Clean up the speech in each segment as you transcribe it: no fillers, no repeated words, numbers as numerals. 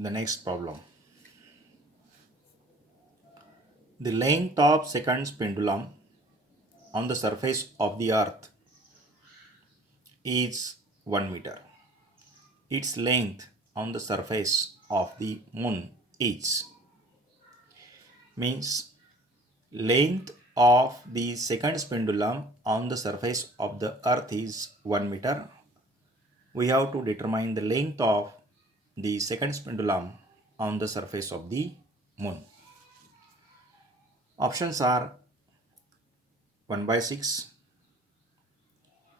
the next problem. The length of second's pendulum on the surface of the earth is 1 meter. Its length on the surface of the moon is, means length of the second's pendulum on the surface of the earth is 1 meter. We have to determine the length of the second's pendulum on the surface of the moon. Options are 1 by 6,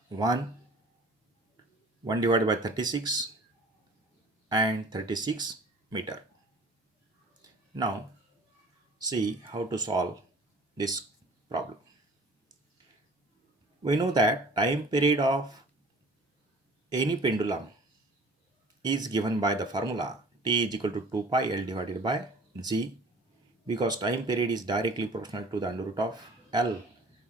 1, 1 divided by 36 and 36 meter. Now see how to solve this problem. We know that time period of any pendulum is given by the formula T is equal to 2 pi L divided by G, because time period is directly proportional to the under root of L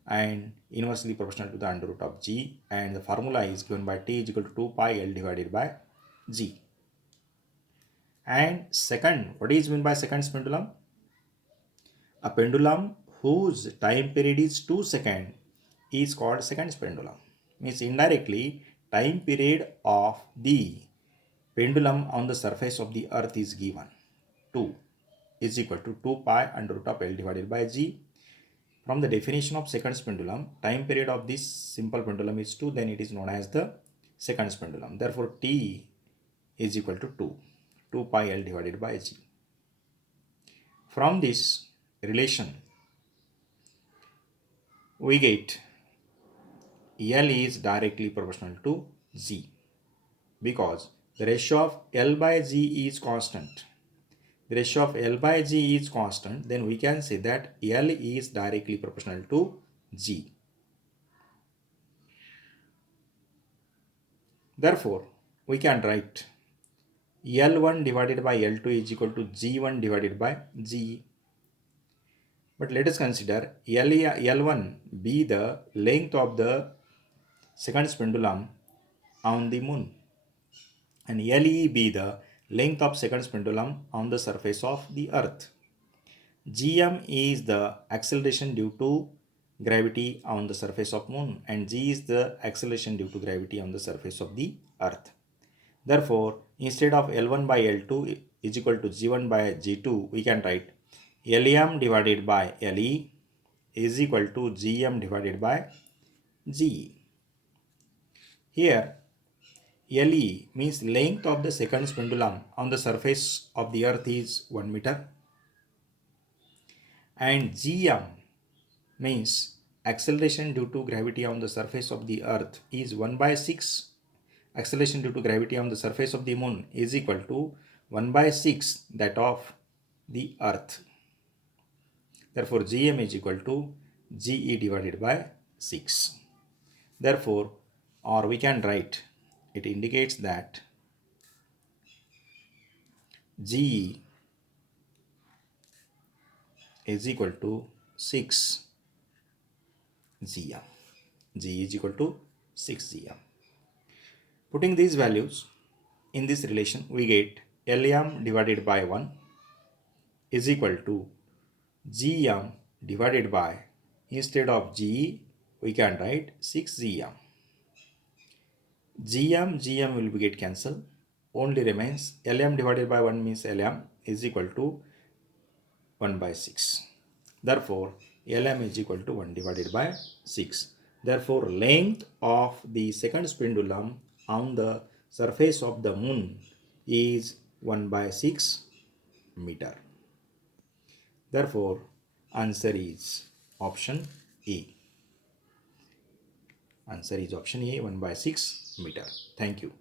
and inversely proportional to the under root of G, and the formula is given by T is equal to 2 pi L divided by G. And second, what is meant by second's pendulum? A pendulum whose time period is 2 seconds is called second's pendulum. Means indirectly, time period of the pendulum on the surface of the earth is given. 2 is equal to 2 pi under root of L divided by G. From the definition of second's pendulum, time period of this simple pendulum is 2, then it is known as the second's pendulum. Therefore, T is equal to 2 pi L divided by G. From this relation, we get L is directly proportional to G, because the ratio of L by G is constant. The ratio of L by G is constant, then we can say that L is directly proportional to G. Therefore, we can write L1 divided by L2 is equal to G1 divided by G. But let us consider L1 be the length of the second's pendulum on the moon, and LE be the length of second's pendulum on the surface of the earth. GM is the acceleration due to gravity on the surface of moon, and G is the acceleration due to gravity on the surface of the earth. Therefore, instead of L1 by L2 is equal to G1 by G2, we can write LM divided by LE is equal to GM divided by GE. Here, LE means length of the second's pendulum on the surface of the earth is 1 meter, and GM means acceleration due to gravity on the surface of the earth is 1 by 6. Acceleration due to gravity on the surface of the moon is equal to 1 by 6 that of the earth. Therefore, GM is equal to GE divided by 6. Therefore, or we can write, it indicates that GE is equal to 6 GM. G is equal to 6 GM. Putting these values in this relation, we get LM divided by 1 is equal to GM divided by, instead of GE, we can write 6 GM. GM will be get cancelled. Only remains LM divided by 1 means LM is equal to 1 by 6. Therefore, LM is equal to 1 divided by 6. Therefore, length of the second's pendulum on the surface of the moon is 1 by 6 meter. Therefore, answer is option A. Answer is option A, 1 by 6 meter. Thank you.